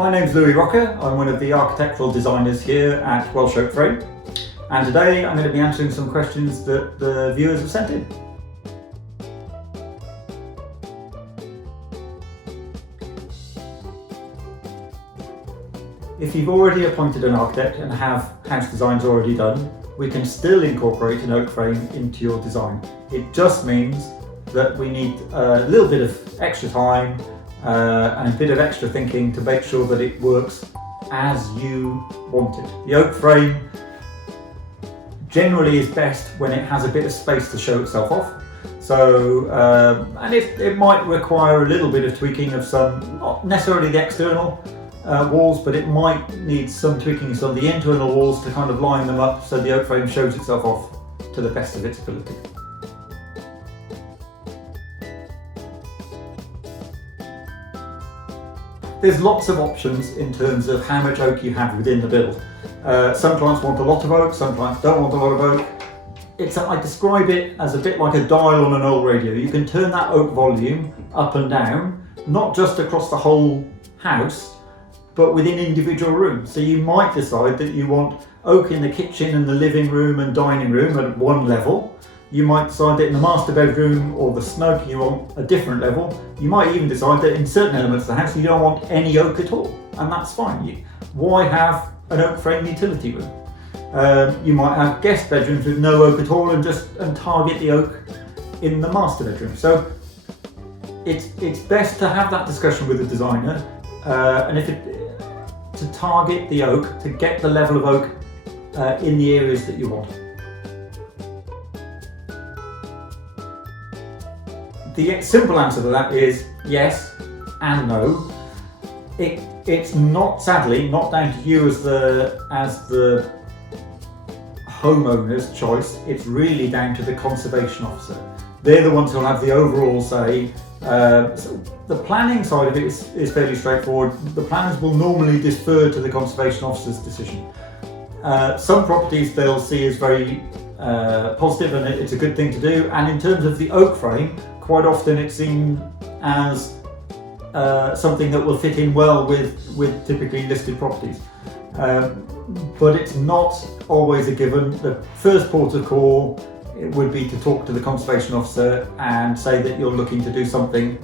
My name's Louis Rocker. I'm one of the architectural designers here at Welsh Oak Frame, and today I'm going to be answering some questions that the viewers have sent in. If you've already appointed an architect and have house designs already done, we can still incorporate an oak frame into your design. It just means that we need a little bit of extra time and a bit of extra thinking to make sure that it works as you want it. The oak frame generally is best when it has a bit of space to show itself off. So, and it might require a little bit of tweaking of some, not necessarily the external walls, but it might need some tweaking of some of the internal walls to kind of line them up so the oak frame shows itself off to the best of its ability. There's lots of options in terms of how much oak you have within the build. Some clients want a lot of oak, some clients don't want a lot of oak. I describe it as a bit like a dial on an old radio. You can turn that oak volume up and down, not just across the whole house, but within individual rooms. So you might decide that you want oak in the kitchen and the living room and dining room at one level. You might decide that in the master bedroom or the snug you want a different level. You might even decide that in certain elements of the house you don't want any oak at all, and that's fine. Why have an oak frame utility room? You might have guest bedrooms with no oak at all and target the oak in the master bedroom. So it's best to have that discussion with the designer to target the oak, to get the level of oak in the areas that you want. The simple answer to that is yes and no. It's not, sadly, not down to you as the homeowner's choice. It's really down to the conservation officer. They're the ones who'll have the overall say. So the planning side of it is fairly straightforward. The planners will normally defer to the conservation officer's decision. Some properties they'll see as very positive, and it's a good thing to do. And in terms of the oak frame, quite often it's seen as something that will fit in well with typically listed properties. But it's not always a given. The first port of call would be to talk to the conservation officer and say that you're looking to do something,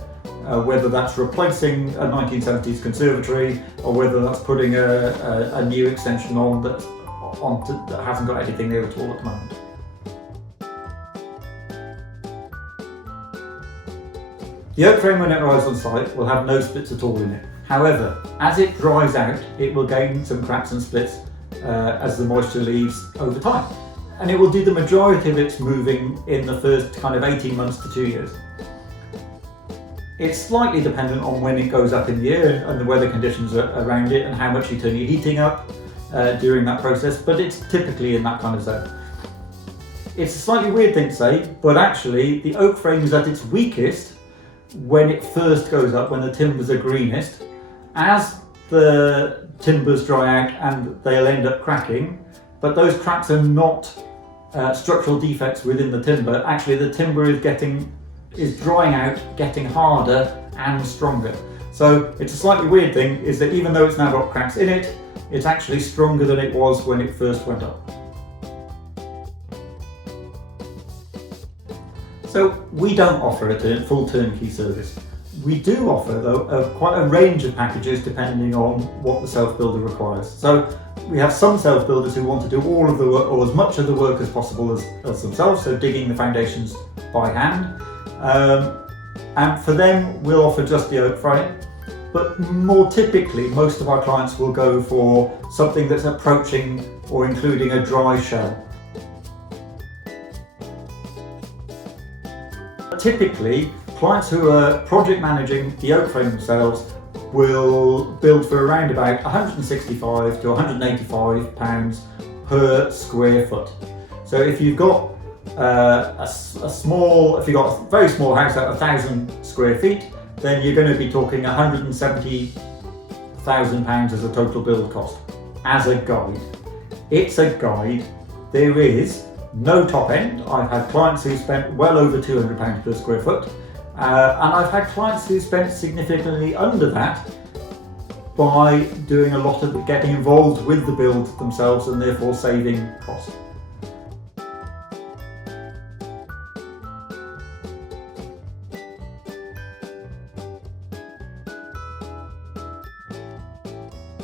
whether that's replacing a 1970s conservatory or whether that's putting a new extension on that hasn't got anything there at all at the moment. The oak frame, when it arrives on site, will have no splits at all in it. However, as it dries out, it will gain some cracks and splits as the moisture leaves over time. And it will do the majority of its moving in the first kind of 18 months to 2 years. It's slightly dependent on when it goes up in the air and the weather conditions around it and how much you turn your heating up during that process, but it's typically in that kind of zone. It's a slightly weird thing to say, but actually the oak frame is at its weakest when it first goes up, when the timbers are greenest. As the timbers dry out and they'll end up cracking, but those cracks are not structural defects within the timber. Actually the timber is drying out, getting harder and stronger. So it's a slightly weird thing, is that even though it's now got cracks in it, it's actually stronger than it was when it first went up. So we don't offer a full turnkey service. We do offer, though, quite a range of packages depending on what the self-builder requires. So we have some self-builders who want to do all of the work, or as much of the work as possible as themselves, so digging the foundations by hand. And for them, we'll offer just the oak frame. But more typically, most of our clients will go for something that's approaching or including a dry shell. Typically, clients who are project managing the oak frame themselves will build for around about £165 to £185 per square foot. So if you've got if you've got a very small house at 1,000 square feet, then you're going to be talking £170,000 as a total build cost. As a guide, it's a guide. There is no top end. I've had clients who spent well over £200 per square foot, and I've had clients who spent significantly under that by doing a lot of getting involved with the build themselves and therefore saving cost.